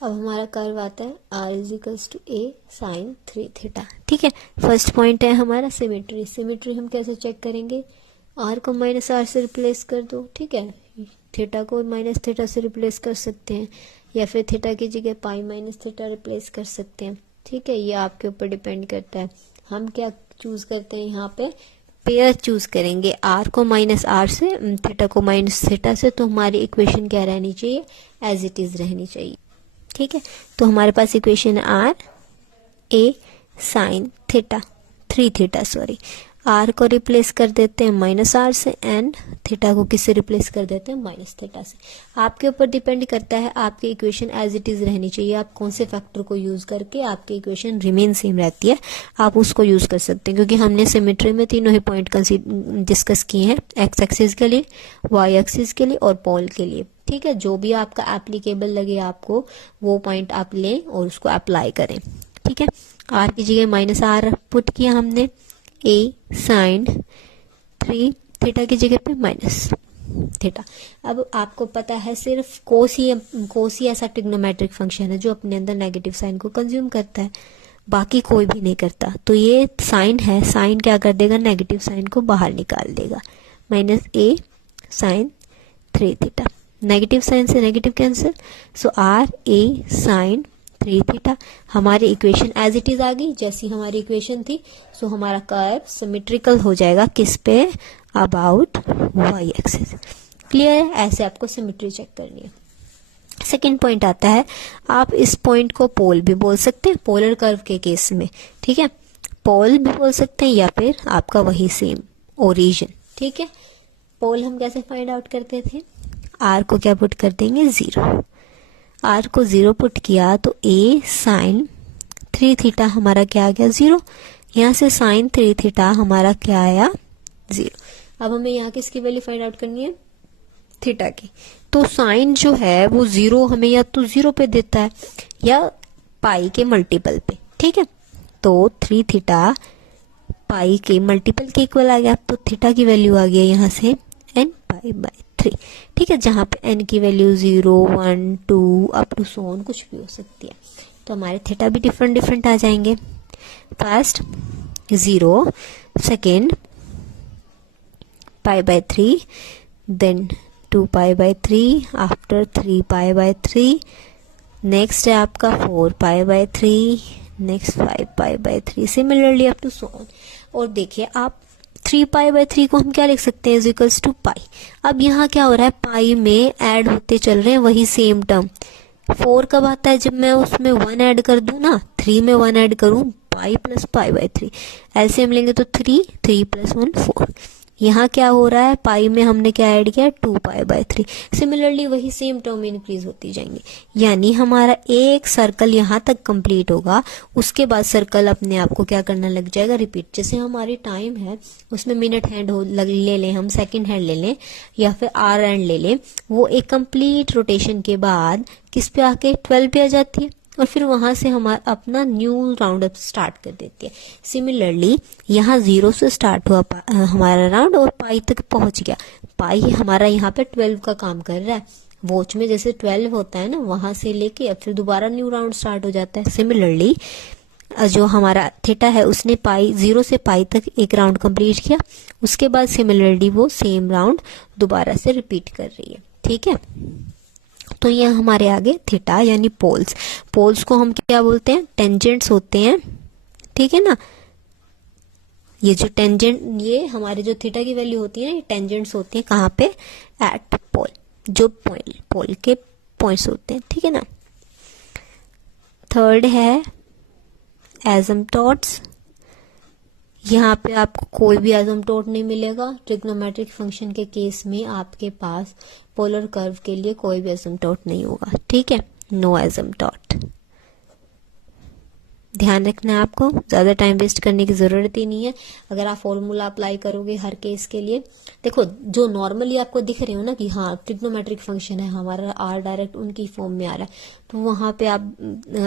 अब हमारा कर्व आता है r equals to a sine 3 theta. ठीक है, फर्स्ट पॉइंट है हमारा सिमेट्री। सिमेट्री हम कैसे चेक करेंगे, r को माइनस r से रिप्लेस कर दो। ठीक है, थीटा को माइनस थीटा से रिप्लेस कर सकते हैं, या फिर थीटा की जगह पाई माइनस थीटा रिप्लेस कर सकते हैं। ठीक है, ये आपके ऊपर डिपेंड करता है। हम क्या चूज करते हैं यहाँ पे, पेयर चूज करेंगे, r को माइनस r से, थीटा को माइनस थीटा से। तो हमारी इक्वेशन क्या रहनी चाहिए, एज इट इज रहनी चाहिए। ठीक है, तो हमारे पास इक्वेशन है R A sine theta 3 theta, sorry, R को रिप्लेस कर देते हैं माइनस आर से, एंड थीटा को किससे रिप्लेस कर देते हैं, माइनस थीटा से। आपके ऊपर डिपेंड करता है, आपकी इक्वेशन एज इट इज रहनी चाहिए। आप कौन से फैक्टर को यूज करके आपकी इक्वेशन रिमेन सेम रहती है, आप उसको यूज कर सकते हैं। क्योंकि हमने सिमेट्री में तीनों ही पॉइंट डिस्कस किए हैं, एक्स एक्सिस के लिए, वाई एक्सिस के लिए और पोल के लिए। ठीक है, जो भी आपका एप्लीकेबल लगे आपको, वो पॉइंट आप लें और उसको अप्लाई करें। ठीक है, आर की जगह माइनस आर पुट किया हमने, ए साइन 3 थीटा की जगह पे माइनस थीटा। अब आपको पता है सिर्फ कोस ही ऐसा ट्रिग्नोमेट्रिक फंक्शन है जो अपने अंदर नेगेटिव साइन को कंज्यूम करता है, बाकी कोई भी नहीं करता। तो ये साइन है, साइन क्या कर देगा, नेगेटिव साइन को बाहर निकाल देगा, minus A sine 3 theta. Negative sign से negative cancel, so R A sine 3 theta. हमारी इक्वेशन एज इट इज आ गई जैसी हमारी इक्वेशन थी। सो हमारा कर्व सिमेट्रिकल हो जाएगा किस पे, अबाउट वाई एक्सिस। क्लियर है, ऐसे आपको सिमेट्री चेक करनी है। सेकेंड पॉइंट आता है, आप इस पॉइंट को पोल भी बोल सकते हैं पोलर कर्व के केस में। ठीक है, पोल भी बोल सकते हैं, या फिर आपका वही सेम ओरिजिन। ठीक है, पोल हम कैसे फाइंड आउट करते थे, आर को क्या पुट कर देंगे, 0। आर को 0 पुट किया तो ए साइन 3 थीटा हमारा क्या आ गया, 0। यहाँ से साइन 3 थीटा हमारा क्या आया, 0। अब हमें यहाँ किसकी वैल्यू फाइंड आउट करनी है, थीटा की। तो साइन जो है वो 0 हमें या तो 0 पे देता है या पाई के मल्टीपल पे। ठीक है, तो 3 थीटा पाई के मल्टीपल के इक्वल आ गया। तो थीटा की वैल्यू आ गई यहाँ से n पाई बाय 3। ठीक है, जहां पे n की value 0, 1, 2 up to so on कुछ भी हो सकती है। तो हमारे थीटा भी डिफरेंट डिफरेंट आ जाएंगे। First 0, second pi by 3, then 2 pi by 3, after 3 pi by 3, next है आपका 4 pi by 3, next 5 pi by 3, similarly up to so on. और देखिए आप 3 पाई बाय 3 को हम क्या लिख सकते हैं, इज इक्वल्स टू पाई। अब यहाँ क्या हो रहा है, पाई में ऐड होते चल रहे हैं वही सेम टर्म। 4 कब आता है, जब मैं उसमें 1 ऐड कर दूं ना, 3 में 1 ऐड करूं, pi plus pi by 3। LCM लेंगे तो 3 प्लस 1 4। यहाँ क्या हो रहा है, पाई में हमने क्या ऐड किया, 2 पाई बाय 3। सिमिलरली वही सेम टर्म इंक्रीज होती जाएंगे। यानी हमारा एक सर्कल यहाँ तक कंप्लीट होगा, उसके बाद सर्कल अपने आप को क्या करना लग जाएगा, रिपीट। जैसे हमारी टाइम है उसमें मिनट हैंड ले लें, हम सेकंड हैंड ले लें या फिर आवर हैंड ले लें, वो एक कंप्लीट रोटेशन के बाद किस पे आके 12 पे आ जाती है, और फिर वहां से हमारा अपना न्यू राउंड अप स्टार्ट कर देती है। सिमिलरली यहाँ 0 से स्टार्ट हुआ हमारा राउंड और पाई तक पहुंच गया। पाई हमारा यहाँ पे 12 का काम कर रहा है। वॉच में जैसे 12 होता है ना, वहां से लेके अब फिर दोबारा न्यू राउंड स्टार्ट हो जाता है। सिमिलरली जो हमारा थीटा है उसने पाई 0 से पाई तक एक राउंड कंप्लीट किया, उसके बाद सिमिलरली वो सेम राउंड दोबारा से रिपीट कर रही है। ठीक है, तो ये हमारे आगे थीटा यानी पोल्स। पोल्स को हम क्या बोलते हैं, टेंजेंट्स होते हैं। ठीक है ना, ये जो टेंजेंट, ये हमारे जो थीटा की वैल्यू होती है ना, ये टेंजेंट्स होती हैं कहाँ पे, एट पोल, जो पोल के पॉइंट्स होते हैं। ठीक है ना, थर्ड है एसिम्पटोट्स। यहाँ पे आपको कोई भी एसिम्पटोट नहीं मिलेगा। ट्रिग्नोमेट्रिक फंक्शन के केस में आपके पास पोलर कर्व के लिए कोई भी एसिम्पटोट नहीं होगा। ठीक है, नो एसिम्पटोट। ध्यान रखना है आपको, ज्यादा टाइम वेस्ट करने की जरूरत ही नहीं है। अगर आप फॉर्मूला अप्लाई करोगे हर केस के लिए, देखो जो नॉर्मली आपको दिख रहे हो ना कि हाँ ट्रिग्नोमेट्रिक फंक्शन है हमारा, आर डायरेक्ट उनकी फॉर्म में आ रहा है, तो वहां पे आप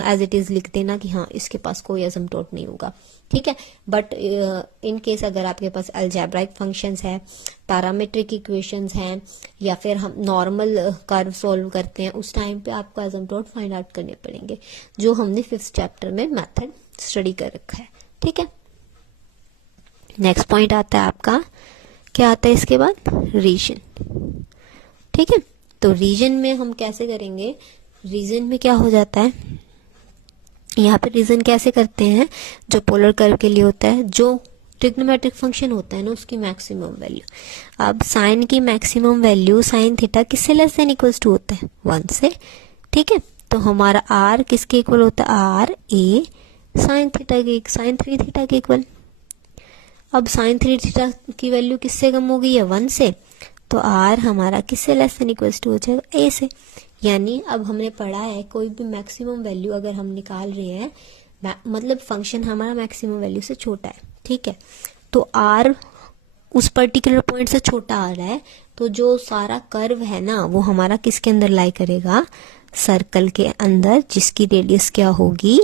एज इट इज लिख देना कि हाँ इसके पास कोई एसिम्पटोट नहीं होगा। ठीक है। बट इन केस अगर आपके पास अलजेब्राइक फंक्शंस है, पैरामीट्रिक इक्वेशंस हैं, या फिर हम नॉर्मल कर्व सॉल्व करते हैं, उस टाइम पे आपको एसिम्प्टोट फाइंड आउट करने पड़ेंगे, जो हमने 5th चैप्टर में मेथड स्टडी कर रखा है। ठीक है। नेक्स्ट पॉइंट आता है आपका, क्या आता है इसके बाद, रीजन। ठीक है। तो रीजन में हम कैसे करेंगे, रीजन में क्या हो जाता है, यहाँ पे रीजन कैसे करते हैं, जो पोलर कर्व के लिए होता है, जो ट्रिग्नोमेट्रिक फंक्शन होता है ना, उसकी मैक्सिमम वैल्यू। अब साइन की मैक्सिमम वैल्यू साइन थीटा किससे लेस देन इक्वल्स टू होता है, 1 से। ठीक है। तो हमारा आर किसके इक्वल होता है, आर ए साइन थीटा के, साइन 3 थीटा के इक्वल। अब साइन 3 थीटा की वैल्यू किससे कम हो गई है, 1 से, तो आर हमारा किससे लेस देन इक्वल्स टू हो जाएगा, ए से। यानी अब हमने पढ़ा है कोई भी मैक्सिमम वैल्यू अगर हम निकाल रहे हैं, मतलब फंक्शन हमारा मैक्सिमम वैल्यू से छोटा है, ठीक है, तो आर उस पर्टिकुलर पॉइंट से छोटा आ रहा है, तो जो सारा कर्व है ना वो हमारा किसके अंदर लाई करेगा, सर्कल के अंदर, जिसकी रेडियस क्या होगी,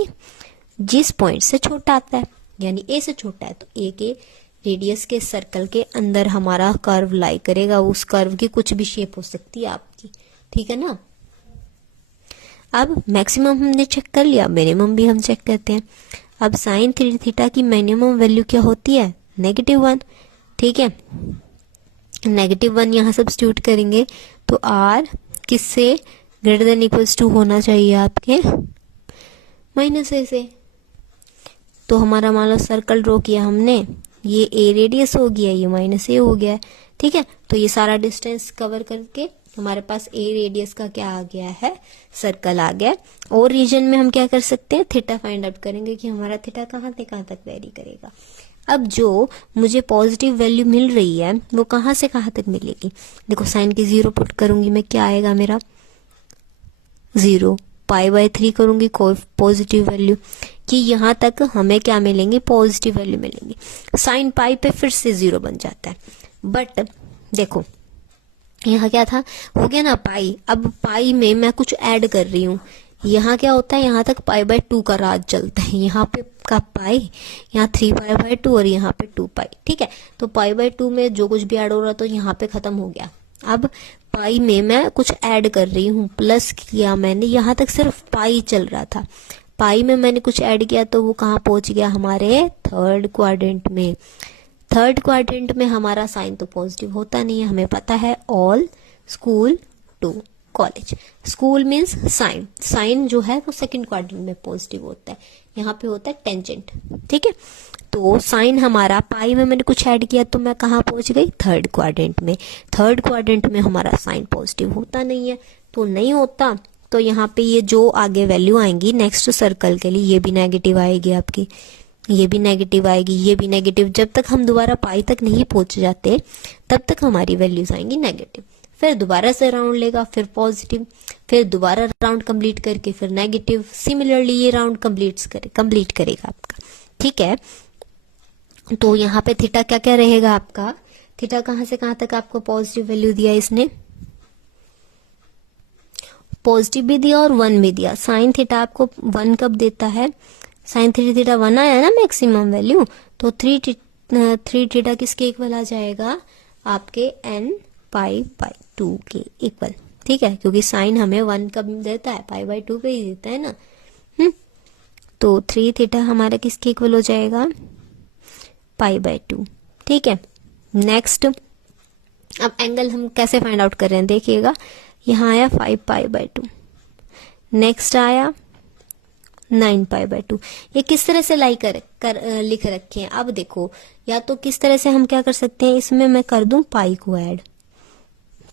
जिस पॉइंट से छोटा आता है, यानी ए से छोटा है, तो ए के रेडियस के सर्कल के अंदर हमारा कर्व लाई करेगा। उस कर्व की कुछ भी शेप हो सकती है आपकी, ठीक है ना। अब मैक्सिमम हमने चेक कर लिया, मिनिमम भी हम चेक करते हैं। अब साइन 3 थीटा की मिनिमम वैल्यू क्या होती है, -1। ठीक है, -1 यहाँ सब्स्टिट्यूट करेंगे, तो आर किससे ग्रेटर देन इक्वल्स टू होना चाहिए आपके, -a से। तो हमारा मान लो सर्कल ड्रॉ किया हमने, ये a रेडियस हो गया, ये -a हो गया। ठीक है। तो ये सारा डिस्टेंस कवर करके हमारे पास a रेडियस का क्या आ गया है, सर्कल आ गया। और रीजन में हम क्या कर सकते हैं, थीटा फाइंड आउट करेंगे कि हमारा थीटा कहाँ से कहाँ तक वेरी करेगा। अब जो मुझे पॉजिटिव वैल्यू मिल रही है वो कहाँ से कहाँ तक मिलेगी, देखो साइन की 0 पुट करूंगी मैं, क्या आएगा मेरा 0, π/3 करूंगी कोई पॉजिटिव वैल्यू, कि यहाँ तक हमें क्या मिलेंगे, पॉजिटिव वैल्यू मिलेंगी। साइन पाई पे फिर से 0 बन जाता है। बट देखो यहाँ क्या था, हो गया ना पाई। अब पाई में मैं कुछ ऐड कर रही हूँ, यहाँ क्या होता है, यहाँ तक π/2 का राज चलता है, यहाँ पे का पाई, यहाँ 3π/2 और यहाँ पे 2π। ठीक है। तो π/2 में जो कुछ भी ऐड हो रहा तो यहाँ पे खत्म हो गया। अब पाई में मैं कुछ ऐड कर रही हूँ, प्लस किया मैंने, यहाँ तक सिर्फ पाई चल रहा था, पाई में मैंने कुछ ऐड किया तो वो कहाँ पहुंच गया, हमारे थर्ड क्वाड्रेंट में। थर्ड क्वाड्रेंट में हमारा साइन तो पॉजिटिव होता नहीं है, हमें पता है, all school to college. School means sine, sine जो है वो सेकंड क्वाड्रेंट में पॉजिटिव होता है, यहाँ पे होता है टेंजेंट। ठीक है। तो साइन हमारा पाई में मैंने कुछ ऐड किया तो मैं कहाँ पहुंच गई, थर्ड क्वाड्रेंट में। थर्ड क्वाड्रेंट में हमारा साइन पॉजिटिव होता नहीं है, तो नहीं होता, तो यहाँ पे ये जो आगे वैल्यू आएंगी नेक्स्ट सर्कल के लिए, ये भी नेगेटिव आएगी आपकी, ये भी नेगेटिव आएगी, ये भी नेगेटिव। जब तक हम दोबारा पाई तक नहीं पहुंच जाते तब तक हमारी वैल्यूज आएंगी नेगेटिव। फिर दोबारा से राउंड लेगा, फिर पॉजिटिव, फिर दोबारा राउंड कंप्लीट करके फिर नेगेटिव। सिमिलरली ये राउंड कंप्लीट करेगा आपका। ठीक है। तो यहाँ पे थीटा क्या क्या रहेगा आपका, थीटा कहाँ से कहाँ तक आपको पॉजिटिव वैल्यू दिया, इसने पॉजिटिव भी दिया और 1 भी दिया। साइन थीटा आपको 1 कब देता है, साइन 3 थीटा 1 आया ना मैक्सिमम वैल्यू, तो 3 थीटा किसके इक्वल आ जाएगा, आपके nπ/2 के इक्वल। ठीक है, क्योंकि साइन हमें 1 कब देता है, π/2 पे ही देता है ना। तो 3 थीटा हमारा किसके इक्वल हो जाएगा, π/2। ठीक है। नेक्स्ट, अब एंगल हम कैसे फाइंड आउट कर रहे हैं, देखिएगा, यहाँ आया 5π/2, नेक्स्ट आया 9π/2। ये किस तरह से लिख रखे हैं। अब देखो, या तो किस तरह से हम क्या कर सकते हैं, इसमें मैं कर दूं पाई को ऐड।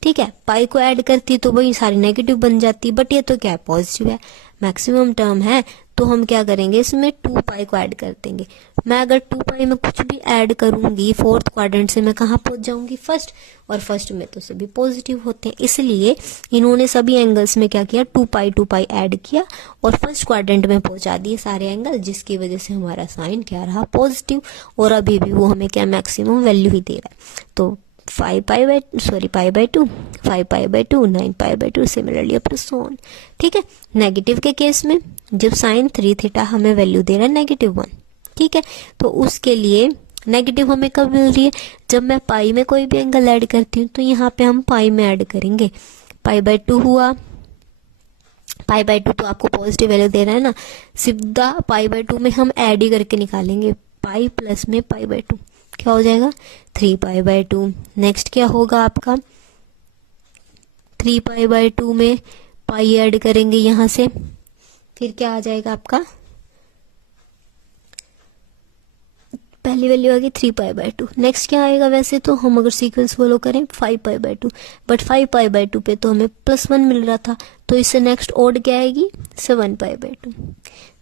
ठीक है, पाई को ऐड करती तो वही सारी नेगेटिव बन जाती, बट ये तो क्या है, पॉजिटिव है, मैक्सिमम टर्म है, तो हम क्या करेंगे, इसमें 2π को ऐड कर देंगे। मैं अगर 2π में कुछ भी ऐड करूंगी, फोर्थ क्वाड्रेंट से मैं कहाँ पहुंच जाऊंगी, फर्स्ट, और फर्स्ट में तो सभी पॉजिटिव होते हैं, इसलिए इन्होंने सभी एंगल्स में क्या किया, 2π ऐड किया और फर्स्ट क्वाड्रेंट में पहुंचा दिए सारे एंगल, जिसकी वजह से हमारा साइन क्या रहा, पॉजिटिव। और अभी भी वो हमें क्या मैक्सिमम वैल्यू ही दे रहा है। तो π/2, 5π/2, 9π/2, similarly up to so on. ठीक है। नेगेटिव के केस में जब साइन 3 थीटा हमें वैल्यू दे रहा है -1, ठीक है। तो उसके लिए नेगेटिव हमें कब मिल रही है, जब मैं पाई में कोई भी एंगल ऐड करती हूँ, तो यहाँ पे हम पाई में ऐड करेंगे। पाई/2 हुआ, पाई/2 तो आपको पॉजिटिव वैल्यू दे रहा है ना, सीधा पाई/2 में हम ऐड ही करके निकालेंगे। पाई प्लस में पाई/2 क्या हो जाएगा, 3 पाई/2। नेक्स्ट क्या होगा आपका, 3 पाई/2 में पाई ऐड करेंगे यहाँ से, फिर क्या आ जाएगा आपका, पहली वैल्यू आ गई 3 पाई/2। नेक्स्ट क्या आएगा, वैसे तो हम अगर सीक्वेंस फॉलो करें 5 पाई/2, बट 5 पाई/2 पे तो हमें +1 मिल रहा था, तो इससे नेक्स्ट ओड क्या आएगी, 7 पाई/2।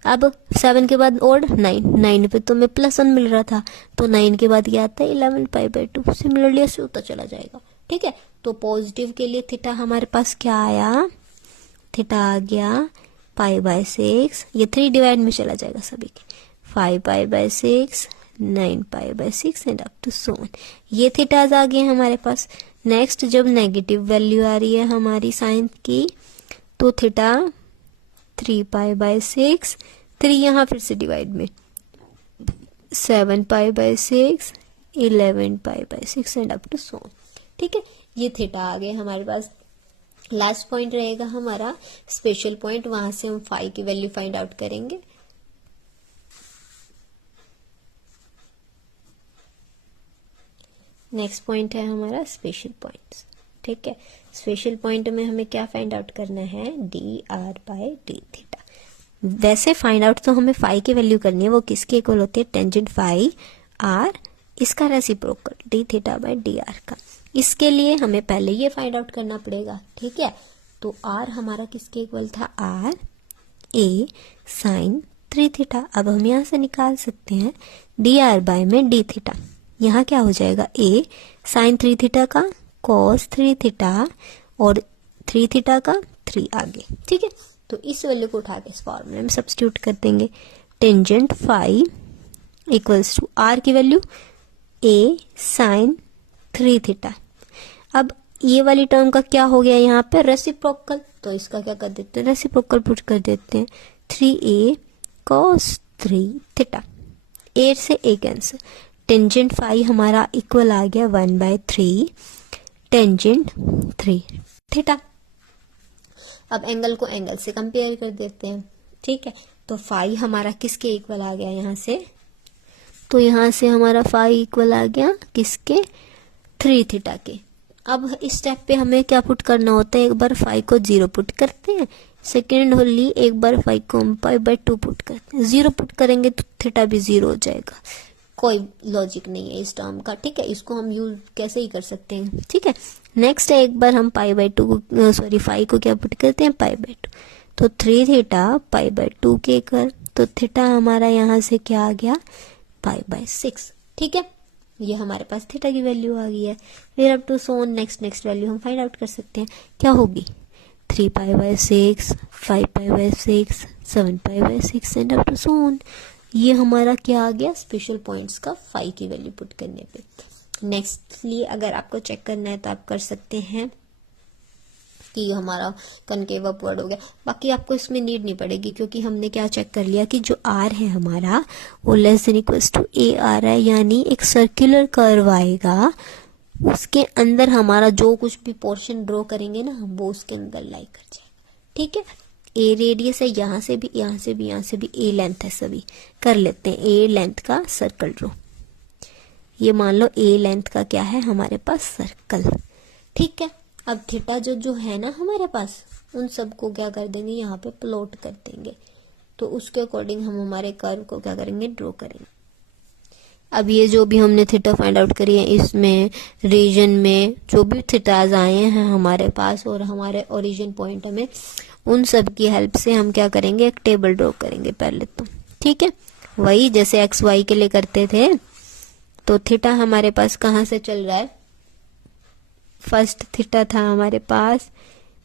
अब 7 के बाद ओड 9 पे तो हमें +1 मिल रहा था, तो 9 के बाद क्या आता है, 11 पाई/2। सिमिलरली ऐसे होता चला जाएगा। ठीक है, तो पॉजिटिव के लिए थीटा हमारे पास क्या आया, थीटा आ गया पाई/6, ये 3 डिवाइड में चला जाएगा सभी के, 5 पाई/6, 9 पाई/6 and up to so on. ये थीटाज आ गए हमारे पास। नेक्स्ट जब नेगेटिव वैल्यू आ रही है हमारी साइन की, तो थीटा 3 पाई/6, 3 यहाँ फिर से डिवाइड में, 7 पाई/6, 11 पाई/6 and up to so on. ठीक है, ये थीटा आ गए हमारे पास। लास्ट पॉइंट रहेगा हमारा स्पेशल पॉइंट, वहां से हम फाई की वैल्यू फाइंड आउट करेंगे। नेक्स्ट पॉइंट है हमारा स्पेशल पॉइंट्स। ठीक है, स्पेशल पॉइंट में हमें क्या फाइंड आउट करना है, dr/d थीटा। वैसे फाइंड आउट तो हमें फाई की वैल्यू करनी है, वो किसके इक्वल होती है, टेंजेंट फाई r, इसका रेसिप्रोकल d(θ/dr) का। इसके लिए हमें पहले ये फाइंड आउट करना पड़ेगा। ठीक है, तो r हमारा किसके इक्वल था, r a sin 3θ। अब हम यहाँ से निकाल सकते हैं dr/ में d थीटा, यहाँ क्या हो जाएगा, a sin 3θ का cos 3θ और 3θ का 3 आगे। ठीक है, तो इस वैल्यू को उठा के इस फॉर्मूले में सब्स्टिट्यूट कर देंगे। Tangent phi equals to r की वैल्यू a sin 3θ। अब ये वाली टर्म का क्या हो गया यहाँ पे, रेसिप्रोकल, तो इसका क्या कर देते हैं, रेसिप्रोकल पुट कर देते हैं, 3a cos 3θ। a से a कैंसिल, टेंजेंट फाई हमारा इक्वल आ गया 1/3 टेंजेंट 3θ। अब एंगल को एंगल से कंपेयर कर देते हैं। ठीक है, तो फाई हमारा किसके इक्वल आ गया यहाँ से, तो यहाँ से हमारा फाई इक्वल आ गया किसके, 3θ के। अब इस स्टेप पे हमें क्या पुट करना होता है, एक बार फाई को 0 पुट करते हैं, सेकेंड होली एक बार फाई को हम पाई/2 पुट करते हैं। 0 पुट करेंगे तो थीटा भी 0 हो जाएगा, कोई लॉजिक नहीं है इस टर्म का। ठीक है, इसको हम यूज कैसे ही कर सकते हैं। ठीक है, नेक्स्ट है एक बार हम पाई/2 को फाई को क्या पुट करते हैं, पाई/2, तो 3θ पाई/2 के कर, तो थीटा हमारा यहाँ से क्या आ गया, पाई/6। ठीक है, ये हमारे पास थीटा की वैल्यू आ गई है। फिर up to so on next value हम फाइंड आउट कर सकते हैं, क्या होगी, 3 पाई/6, 5 पाई/6, 7 पाई/6 and up to so on. ये हमारा क्या आ गया, स्पेशल पॉइंट्स का फाई की वैल्यू पुट करने पे। नेक्स्टली अगर आपको चेक करना है तो आप कर सकते हैं कि हमारा कनकेव अपवर्ड हो गया, बाकी आपको इसमें नीड नहीं पड़ेगी, क्योंकि हमने क्या चेक कर लिया कि जो आर है हमारा वो लेस देन इक्वल्स टू ए आ रहा है, यानी एक सर्कुलर कर्व आएगा, उसके अंदर हमारा जो कुछ भी पोर्शन ड्रॉ करेंगे ना हम, वो उसके अंदर लाई कर जाएगा। ठीक है, ए रेडियस है, यहाँ से भी यहाँ से भी यहाँ से भी, ए लेंथ है, सभी कर लेते हैं ए लेंथ का सर्कल ड्रॉ। ये मान लो ए लेंथ का क्या है हमारे पास, सर्कल। ठीक है, अब थीटा जो है ना हमारे पास, उन सब को क्या कर देंगे, यहाँ पे प्लॉट कर देंगे, तो उसके अकॉर्डिंग हम हमारे कर्व को क्या करेंगे, ड्रॉ करेंगे। अब ये जो भी हमने थीटा फाइंड आउट करी है, इसमें रीजन में जो भी थीटाज आए हैं हमारे पास और हमारे ओरिजिन पॉइंट में, उन सब की हेल्प से हम क्या करेंगे, एक टेबल ड्रॉ करेंगे पहले तो। ठीक है, वही जैसे एक्स वाई के लिए करते थे। तो थीटा हमारे पास कहाँ से चल रहा है, फर्स्ट थीटा था हमारे पास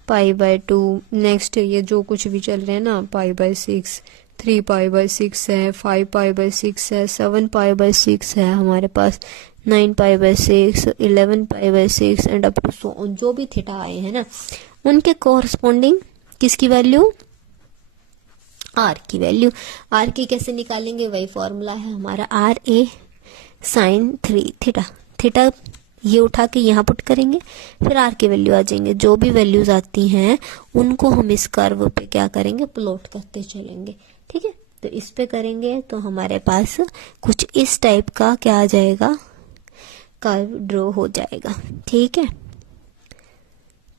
पाई/2, नेक्स्ट ये जो कुछ भी चल रहे हैं ना, पाई/6, 3 पाई/6 है, 5 पाई/6 है, 7 पाई/6 है हमारे पास, 9 पाई/6, 11 पाई/6 and up to so on. जो भी थीटा आए हैं ना, उनके कोरस्पॉन्डिंग किसकी वैल्यू, आर की वैल्यू। आर की कैसे निकालेंगे, वही फॉर्मूला है हमारा R A sine 3 theta. Theta ये उठा के यहाँ पुट करेंगे, फिर आर की वैल्यू आ जाएंगे। जो भी वैल्यूज आती हैं उनको हम इस कर्व पे क्या करेंगे, प्लॉट करते चलेंगे। ठीक है, तो इस पे करेंगे तो हमारे पास कुछ इस टाइप का क्या आ जाएगा, कर्व ड्रॉ हो जाएगा। ठीक है,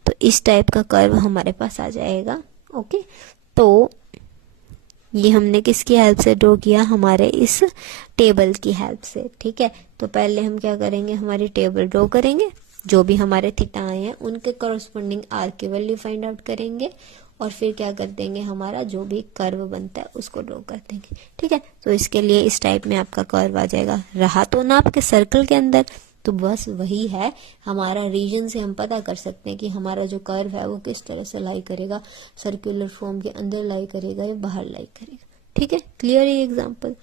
तो इस टाइप का कर्व हमारे पास आ जाएगा। ओके, तो ये हमने किसकी हेल्प से ड्रॉ किया, हमारे इस टेबल की हेल्प से। ठीक है, तो पहले हम क्या करेंगे, हमारी टेबल ड्रॉ करेंगे, जो भी हमारे थीटा आए हैं उनके करस्पॉन्डिंग आर की वैल्यू फाइंड आउट करेंगे, और फिर क्या कर देंगे, हमारा जो भी कर्व बनता है उसको ड्रॉ कर देंगे। ठीक है, तो इसके लिए इस टाइप में आपका कर्व आ जाएगा। रहा तो ना आपके सर्कल के अंदर, तो बस वही है हमारा रीजन से हम पता कर सकते हैं कि हमारा जो कर्व है वो किस तरह से लाई करेगा, सर्कुलर फॉर्म के अंदर लाई करेगा या बाहर लाई करेगा। ठीक है, क्लियर है एग्जाम्पल।